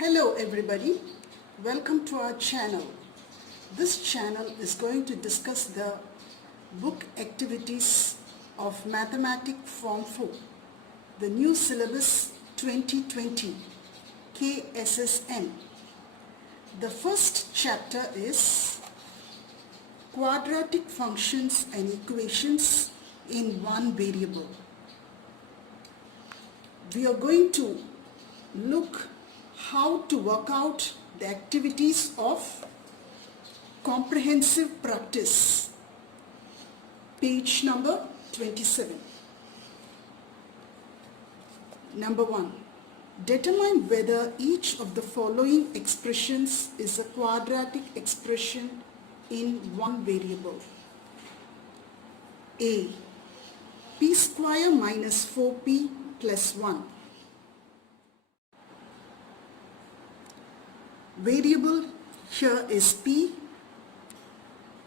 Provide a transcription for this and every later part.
Hello everybody, welcome to our channel. This channel is going to discuss the book activities of Mathematics Form 4, the new syllabus 2020, KSSM. The first chapter is Quadratic Functions and Equations in One Variable. We are going to look how to work out the activities of comprehensive practice, page number 27. Number 1. Determine whether each of the following expressions is a quadratic expression in one variable. A. P square minus 4p plus 1. Variable here is p.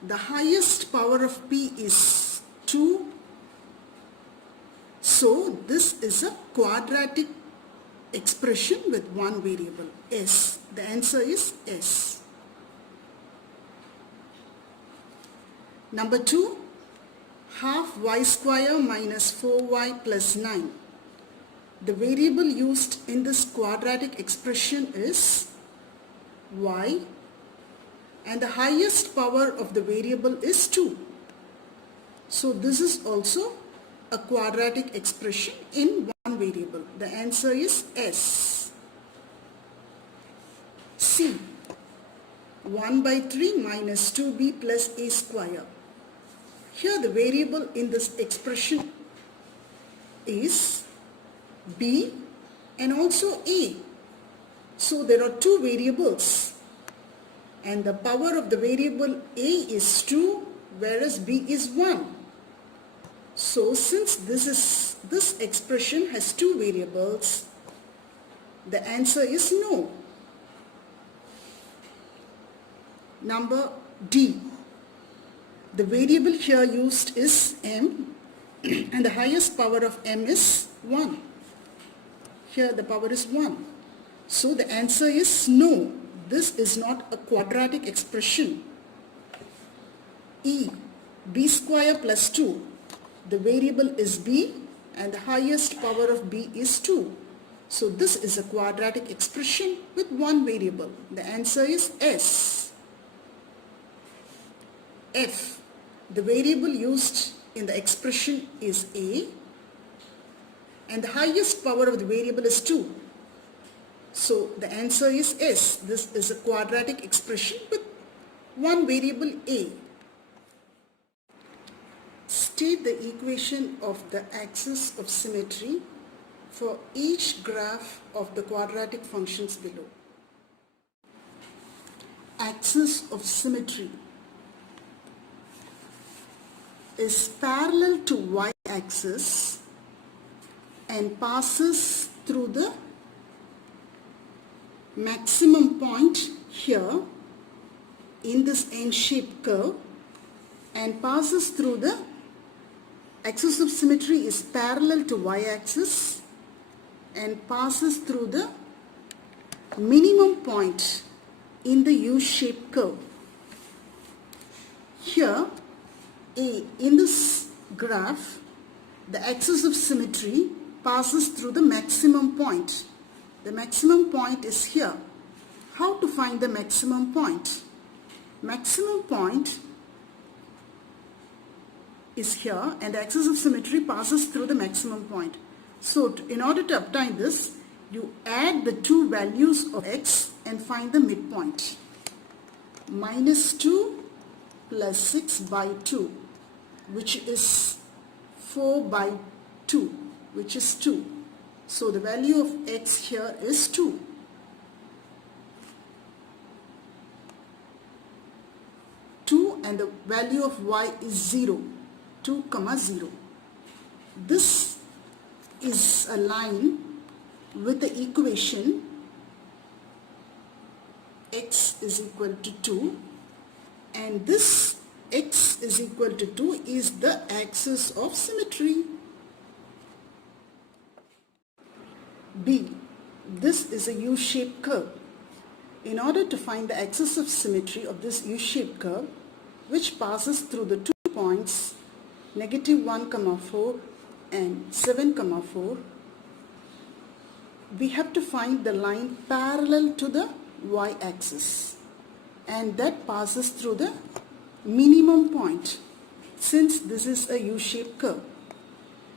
The highest power of p is 2. So this is a quadratic expression with one variable, s. The answer is s. Number 2. Half y square minus 4y plus 9. The variable used in this quadratic expression is y, and the highest power of the variable is 2. So this is also a quadratic expression in one variable. The answer is S. C. 1 by 3 minus 2b plus a square. Here the variable in this expression is b and also a. So there are two variables and the power of the variable a is 2 whereas b is 1. So since this expression has two variables, the answer is no. Number D. The variable here used is m and the highest power of m is 1. Here the power is 1. So the answer is no. This is not a quadratic expression. E. B square plus 2. The variable is b and the highest power of b is 2. So this is a quadratic expression with one variable. The answer is S. F. The variable used in the expression is a and the highest power of the variable is 2. So the answer is S. This is a quadratic expression with one variable a. State the equation of the axis of symmetry for each graph of the quadratic functions below. Axis of symmetry is parallel to y-axis and passes through the maximum point here in this N-shaped curve and passes through the axis of symmetry is parallel to y-axis and passes through the minimum point in the U-shaped curve. Here in this graph the axis of symmetry passes through the maximum point. The maximum point is here. How to find the maximum point? Maximum point is here and the axis of symmetry passes through the maximum point. So in order to obtain this, you add the two values of x and find the midpoint. Minus 2 plus 6 by 2, which is 4 by 2, which is 2. So the value of x here is 2. And the value of y is 0. 2, 0. This is a line with the equation x is equal to 2 and this x is equal to 2 is the axis of symmetry. B. This is a U-shaped curve. In order to find the axis of symmetry of this U-shaped curve, which passes through the 2 points -1, 4 and 7, 4, we have to find the line parallel to the y-axis, and that passes through the minimum point, since this is a U-shaped curve.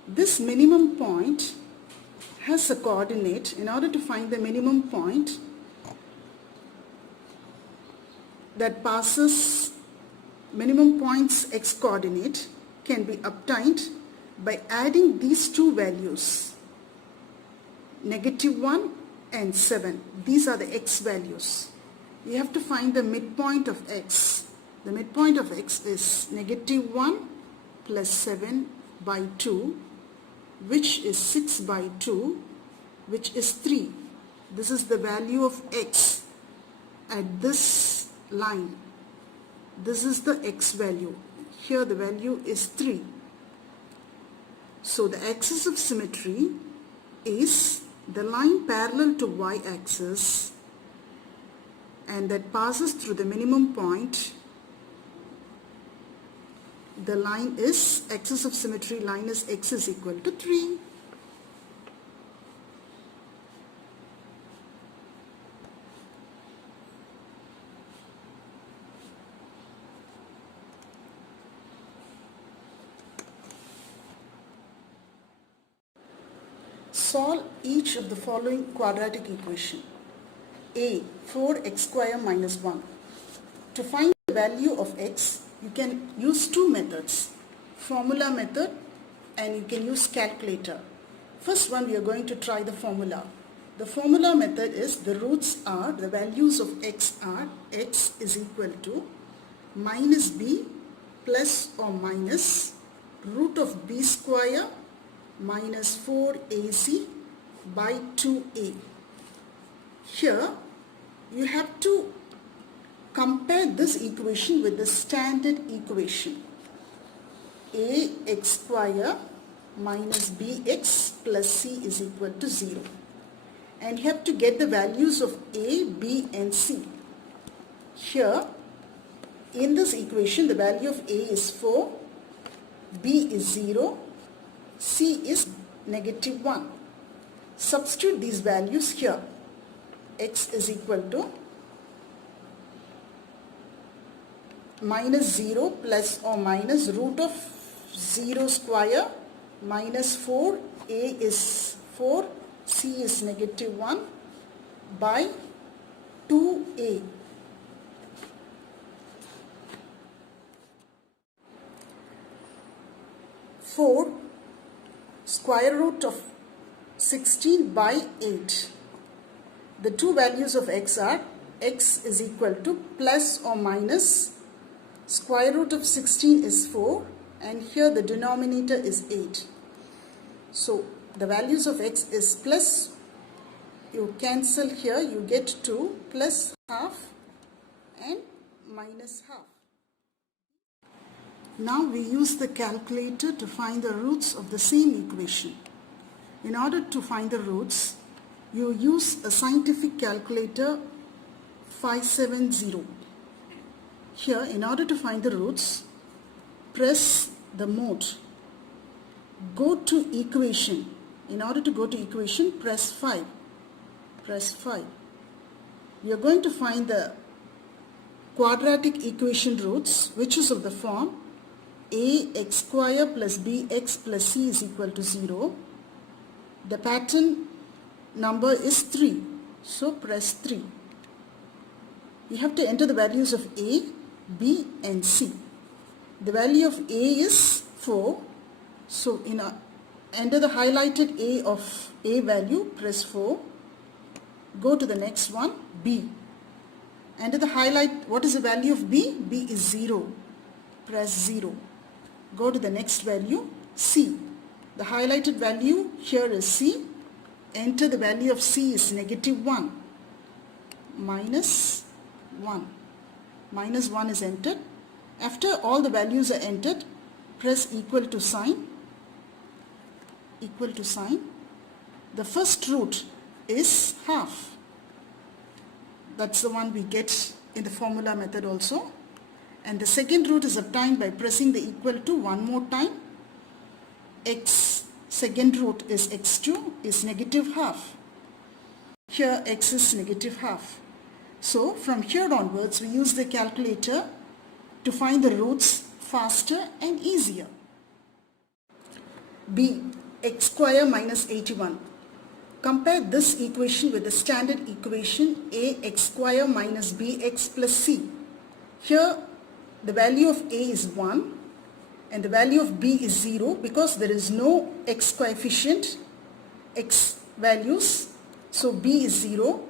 This minimum point has a coordinate. In order to find the minimum point that passes minimum point's x coordinate can be obtained by adding these two values, -1 and 7. These are the x values. You have to find the midpoint of x. The midpoint of x is -1 plus 7 by 2, which is 6 by 2, which is 3. This is the value of x at this line. This is the x value. Here the value is 3. So the axis of symmetry is the line parallel to y-axis, and that passes through the minimum point. The line is, axis of symmetry line is x is equal to 3. Solve each of the following quadratic equation. A, 4x square minus 1. To find the value of x, you can use two methods, formula method and you can use calculator. First one, we are going to try the formula. The formula method is, the roots are, the values of x are, x is equal to minus b plus or minus root of b square minus 4ac by 2a. Here you have to compare this equation with the standard equation. Ax square minus bx plus c is equal to 0. And you have to get the values of a, b and c. Here in this equation the value of a is 4, b is 0, c is -1. Substitute these values here. X is equal to minus 0 plus or minus root of 0 square minus 4, a is 4, c is -1 by 2a. Four square root of 16 by 8. The two values of x are, x is equal to plus or minus square root of 16 is 4 and here the denominator is 8. So the values of x is plus, you cancel here, you get 2 plus half and minus half. Now we use the calculator to find the roots of the same equation. In order to find the roots, you use a scientific calculator 570. Here, in order to find the roots, press the mode. Go to equation. In order to go to equation, press 5. Press 5. We are going to find the quadratic equation roots, which is of the form ax square plus bx plus c is equal to 0. The pattern number is 3. So press 3. You have to enter the values of a, b and c. The value of a is 4. So enter the highlighted a of a value, press 4. Go to the next one, b. Enter the highlight, what is the value of b? b is 0. Press 0. Go to the next value, c. The highlighted value here is c. Enter the value of c is -1. Minus 1. Minus 1 is entered. After all the values are entered, press equal to sign. Equal to sign. The first root is half. That's the one we get in the formula method also. And the second root is obtained by pressing the equal to one more time. X second root is x2 is negative half. Here x is negative half. So from here onwards we use the calculator to find the roots faster and easier. B. X square minus 81. Compare this equation with the standard equation ax square minus bx plus c. Here the value of a is 1 and the value of b is 0 because there is no x coefficient, x values. So b is 0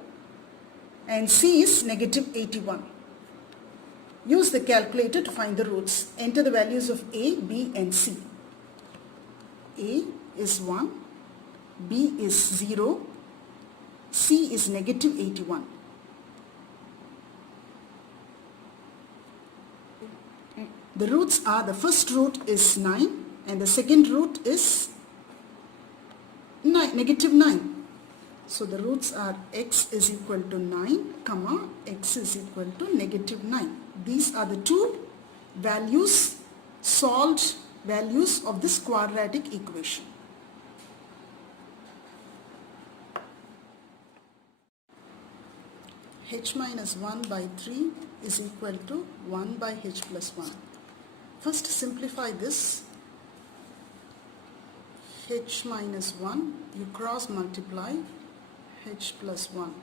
and c is negative 81. Use the calculator to find the roots. Enter the values of a, b and c. A is 1, b is 0, c is negative 81. The roots are, the first root is 9 and the second root is negative 9. So the roots are x is equal to 9, comma, x is equal to negative 9. These are the two values, solved values of this quadratic equation. H minus 1 by 3 is equal to 1 by h plus 1. First simplify this. H minus 1, you cross multiply, h plus 1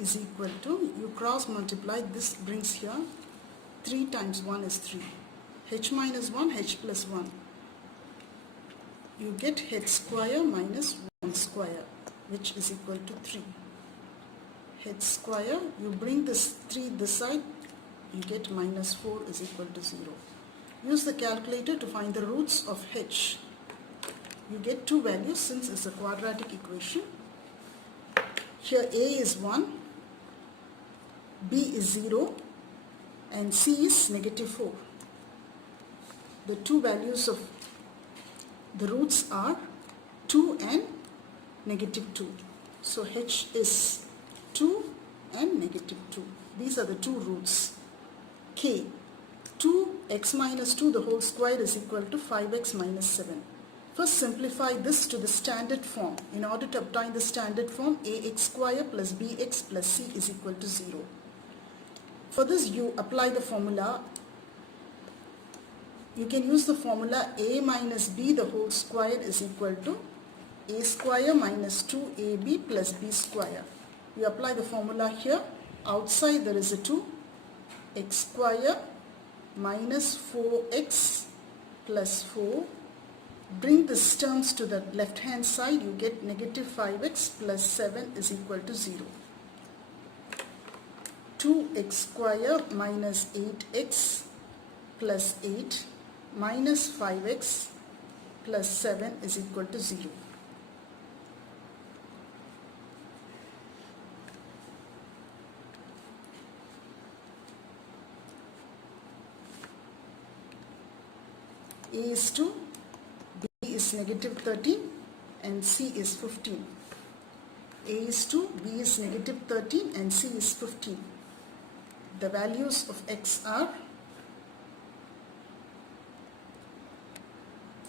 is equal to, you cross multiply, this brings here 3 times 1 is 3. H minus 1, h plus 1. You get h square minus 1 square, which is equal to 3. H square, you bring this 3 this side, you get minus 4 is equal to 0. Use the calculator to find the roots of h. You get two values since it's a quadratic equation. Here a is 1, b is 0 and c is negative 4. The two values of the roots are 2 and negative 2. So h is 2 and negative 2. These are the two roots. K. 2x minus 2 the whole square is equal to 5x minus 7. First simplify this to the standard form. In order to obtain the standard form, ax square plus bx plus c is equal to 0. For this you apply the formula. You can use the formula a minus b the whole square is equal to a square minus 2ab plus b square. You apply the formula here. Outside there is a 2, x square minus 4x plus 4. Bring these terms to the left hand side, you get negative 5x plus 7 is equal to 0. 2x square minus 8x plus 8 minus 5x plus 7 is equal to 0. A is 2, B is negative 13 and C is 15. A is 2, B is negative 13 and C is 15. The values of x are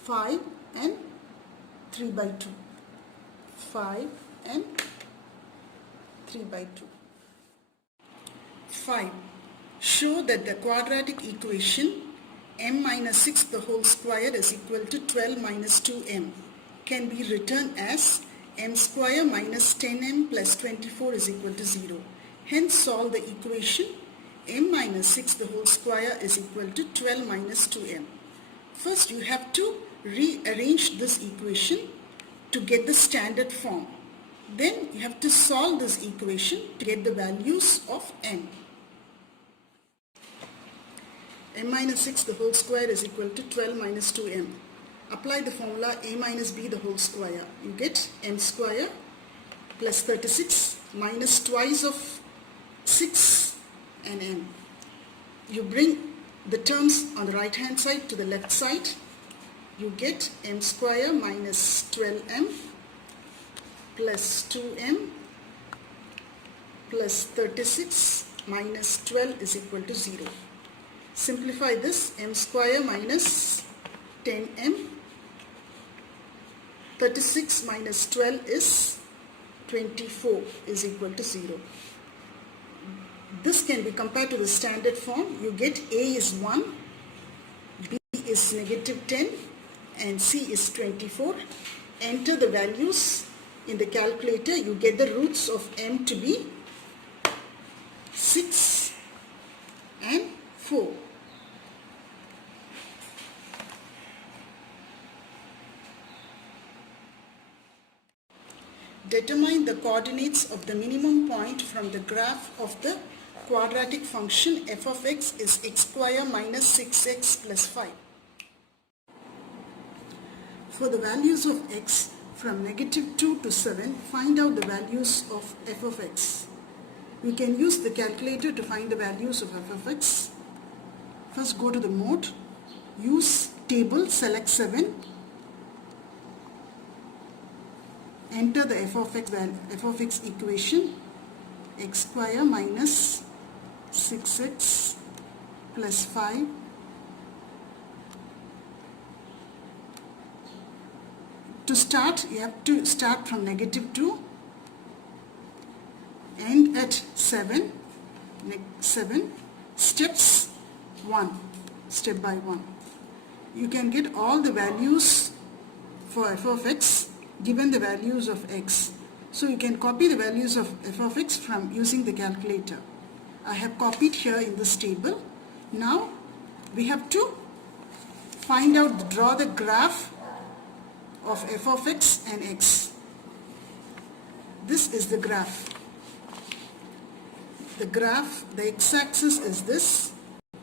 5 and 3 by 2. 5 and 3 by 2. 5. Show that the quadratic equation m minus 6 the whole square is equal to 12 minus 2m can be written as m square minus 10m plus 24 is equal to 0. Hence solve the equation m minus 6 the whole square is equal to 12 minus 2m. First you have to rearrange this equation to get the standard form. Then you have to solve this equation to get the values of m. M minus 6 the whole square is equal to 12 minus 2m. Apply the formula a minus b the whole square. You get m square plus 36 minus twice of 6 and m. You bring the terms on the right hand side to the left side. You get m square minus 12m plus 2m plus 36 minus 12 is equal to 0. Simplify this. M square minus 10m. 36 minus 12 is 24 is equal to 0. This can be compared to the standard form. You get A is 1, B is negative 10 and C is 24. Enter the values in the calculator. You get the roots of M to be 6 and 4. Determine the coordinates of the minimum point from the graph of the quadratic function f of x is x square minus 6x plus 5. For the values of x from negative 2 to 7, find out the values of f of x. We can use the calculator to find the values of f of x. First go to the mode, use table, select 7. Enter the f of x equation, x square minus 6x plus 5 to start. You have to start from negative 2, end at 7, steps 1, step by 1. You can get all the values for f of x given the values of x. So you can copy the values of f of x from using the calculator. I have copied here in this table. Now we have to draw the graph of f of x and x. This is the graph. The x-axis is this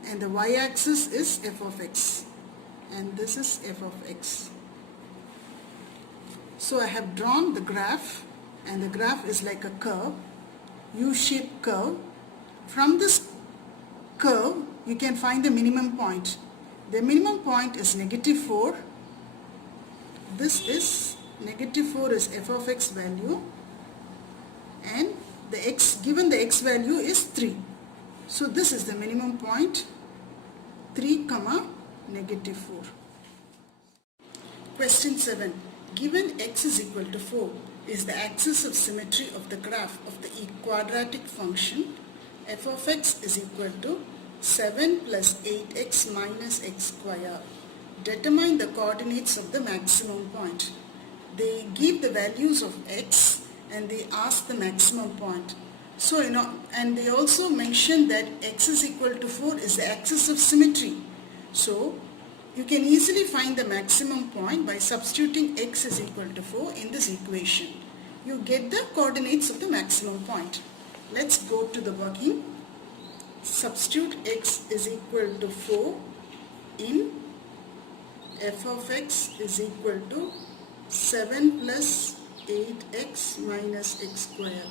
and the y-axis is f of x, and this is f of x. So I have drawn the graph, and the graph is like a curve, U-shaped curve. From this curve you can find the minimum point. The minimum point is negative 4. This is negative 4 is f of x value, and given the x value is 3. So this is the minimum point, 3, negative 4. Question 7. Given x is equal to 4 is the axis of symmetry of the graph of the quadratic function f of x is equal to 7 plus 8x minus x square. Determine the coordinates of the maximum point. They give the values of x and they ask the maximum point. So, and they also mention that x is equal to 4 is the axis of symmetry. So, you can easily find the maximum point by substituting x is equal to 4 in this equation. You get the coordinates of the maximum point. Let's go to the working. Substitute x is equal to 4 in f of x is equal to 7 plus 8x minus x square.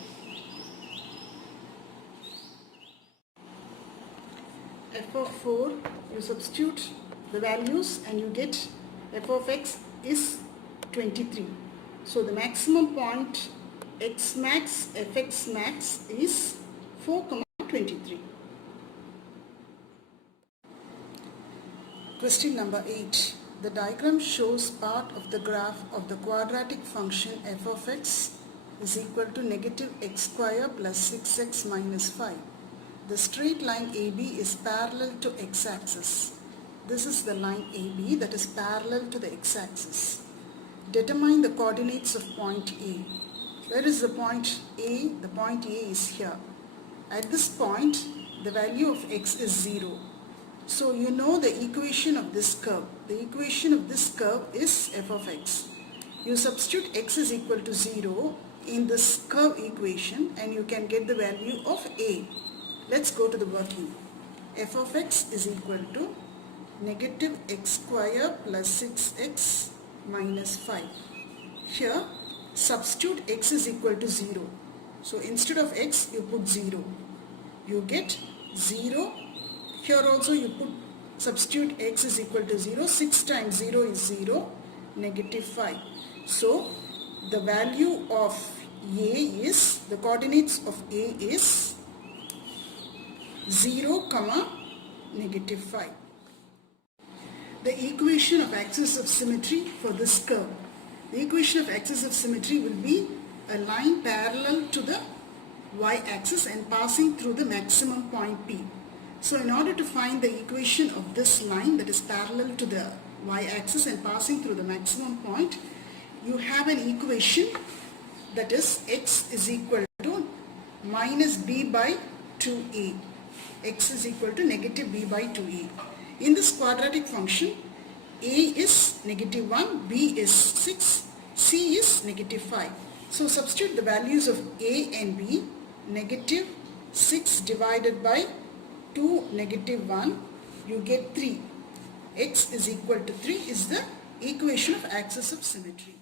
F of 4, you substitute the values and you get f of x is 23. So the maximum point x max, fx max is 4, 23. Question number 8. The diagram shows part of the graph of the quadratic function f of x is equal to negative x square plus 6x minus 5. The straight line AB is parallel to x-axis. This is the line AB that is parallel to the x-axis. Determine the coordinates of point A. Where is the point A? The point A is here. At this point, the value of x is 0. So you know the equation of this curve. The equation of this curve is f of x. You substitute x is equal to 0 in this curve equation and you can get the value of A. Let's go to the working. F of x is equal to negative x square plus 6x minus 5. Here substitute x is equal to 0. So instead of x you put 0. You get 0. Here also you substitute x is equal to 0. 6 times 0 is 0. Negative 5. So the value of the coordinates of A is 0, negative 5. The equation of axis of symmetry for this curve. The equation of axis of symmetry will be a line parallel to the y-axis and passing through the maximum point P. So in order to find the equation of this line that is parallel to the y-axis and passing through the maximum point, you have an equation that is x is equal to minus b by 2a. X is equal to negative b by 2a. In this quadratic function, a is negative 1, b is 6, c is negative 5. So substitute the values of a and b. Negative 6 divided by 2 negative 1, you get 3. X is equal to 3 is the equation of axis of symmetry.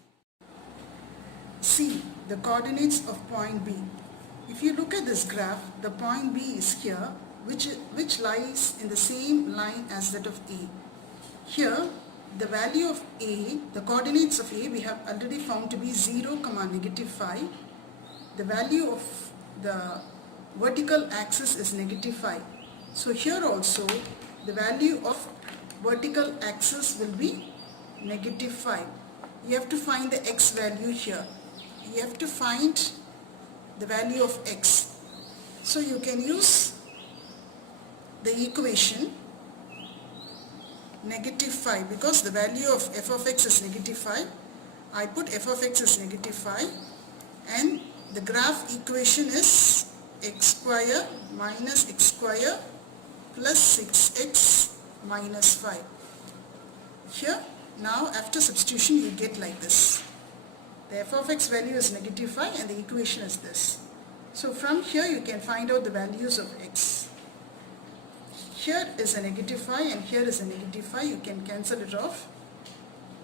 C, the coordinates of point B. If you look at this graph, the point B is here, which lies in the same line as that of A. Here, the value of A, the coordinates of A, we have already found to be 0, negative 5. The value of the vertical axis is negative 5. So here also, the value of vertical axis will be negative 5. You have to find the x value here. You have to find the value of x. So you can use the equation negative 5 because the value of f of x is negative 5. I put f of x as negative 5 and the graph equation is x square minus x square plus 6x minus 5. Here, now after substitution you get like this. The f of x value is negative 5 and the equation is this. So from here you can find out the values of x. Here is a negative 5 and here is a negative 5. You can cancel it off.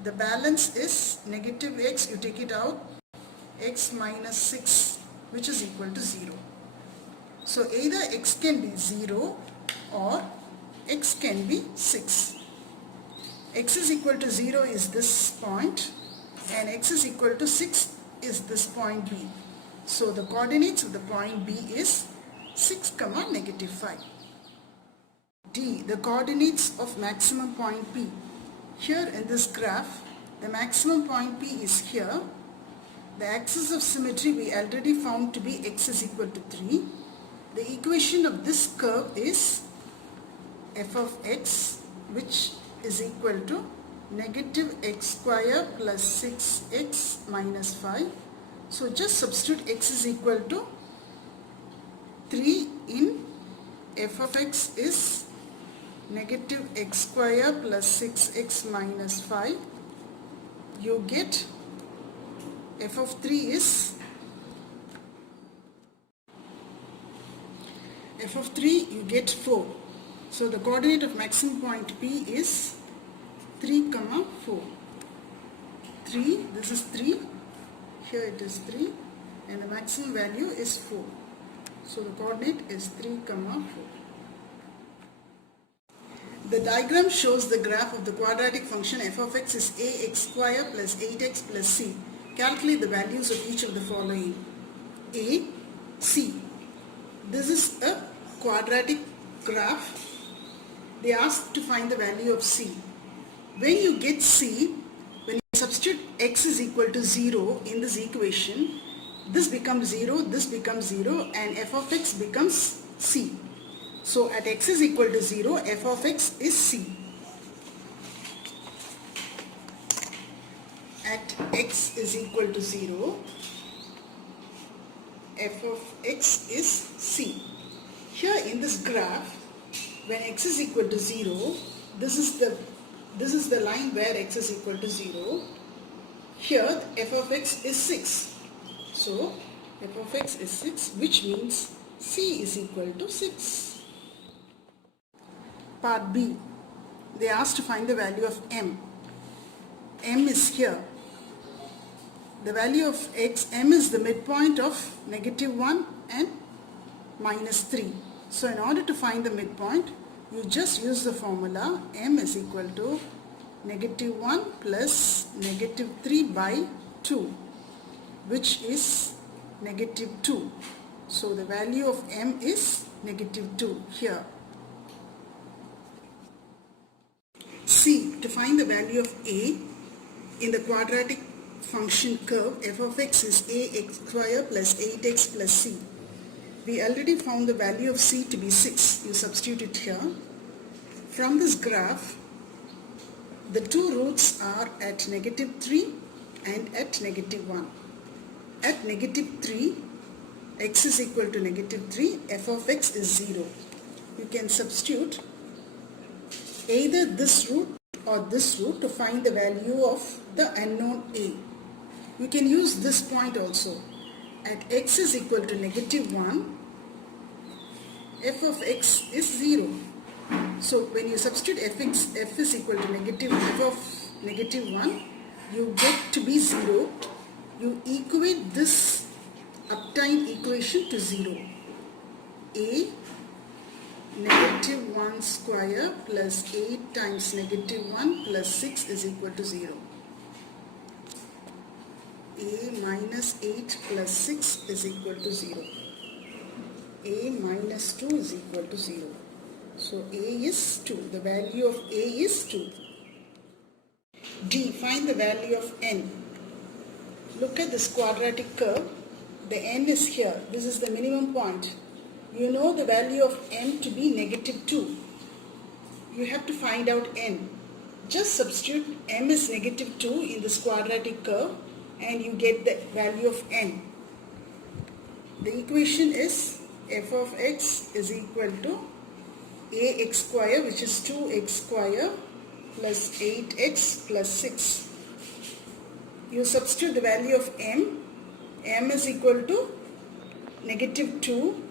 The balance is negative x, you take it out, x minus 6, which is equal to 0. So either x can be 0 or x can be 6. X is equal to 0 is this point and x is equal to 6 is this point B. So the coordinates of the point B is 6, negative 5. D, the coordinates of maximum point P. Here in this graph, the maximum point P is here. The axis of symmetry we already found to be x is equal to 3. The equation of this curve is f of x, which is equal to negative x square plus 6x minus 5. So just substitute x is equal to 3 in f of x is negative x square plus 6x minus 5. You get f of 3 is f of 3 you get 4. So the coordinate of maximum point P is 3, 4. 3, this is 3, here it is 3 and the maximum value is 4. So the coordinate is 3, 4. The diagram shows the graph of the quadratic function f of x is ax square plus 8x plus c. Calculate the values of each of the following. A, c. This is a quadratic graph. They ask to find the value of c. When you get c, when you substitute x is equal to 0 in this equation, this becomes 0, this becomes 0 and f of x becomes c. So at x is equal to 0, f of x is c. At x is equal to 0, f of x is c. Here in this graph, when x is equal to 0, this is the line where x is equal to 0. Here f of x is 6. So f of x is 6, which means c is equal to 6. Part B. They asked to find the value of m. M is here. The value of x, m is the midpoint of negative 1 and minus 3. So in order to find the midpoint, you just use the formula m is equal to negative 1 plus negative 3 by 2, which is negative 2. So the value of m is negative 2 here. C. To find the value of a in the quadratic function curve, f of x is ax square plus 8x plus c. We already found the value of c to be 6. You substitute it here. From this graph, the two roots are at negative 3 and at negative 1. At negative 3, x is equal to negative 3, f of x is 0. You can substitute either this root or this root to find the value of the unknown a. You can use this point also. At x is equal to negative 1, f of x is 0. So when you substitute f is equal to negative f of negative 1, you get to be 0. You equate this uptime equation to 0. A negative 1 square plus 8 times negative 1 plus 6 is equal to 0. A minus 8 plus 6 is equal to 0. A minus 2 is equal to 0. So A is 2. The value of A is 2. D. Find the value of n. Look at this quadratic curve. The n is here. This is the minimum point. You know the value of m to be negative 2. You have to find out n. Just substitute m is negative 2 in this quadratic curve and you get the value of n. The equation is f of x is equal to ax square, which is 2x square plus 8x plus 6. You substitute the value of m. M is equal to negative 2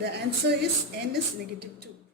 The answer is n is negative 2.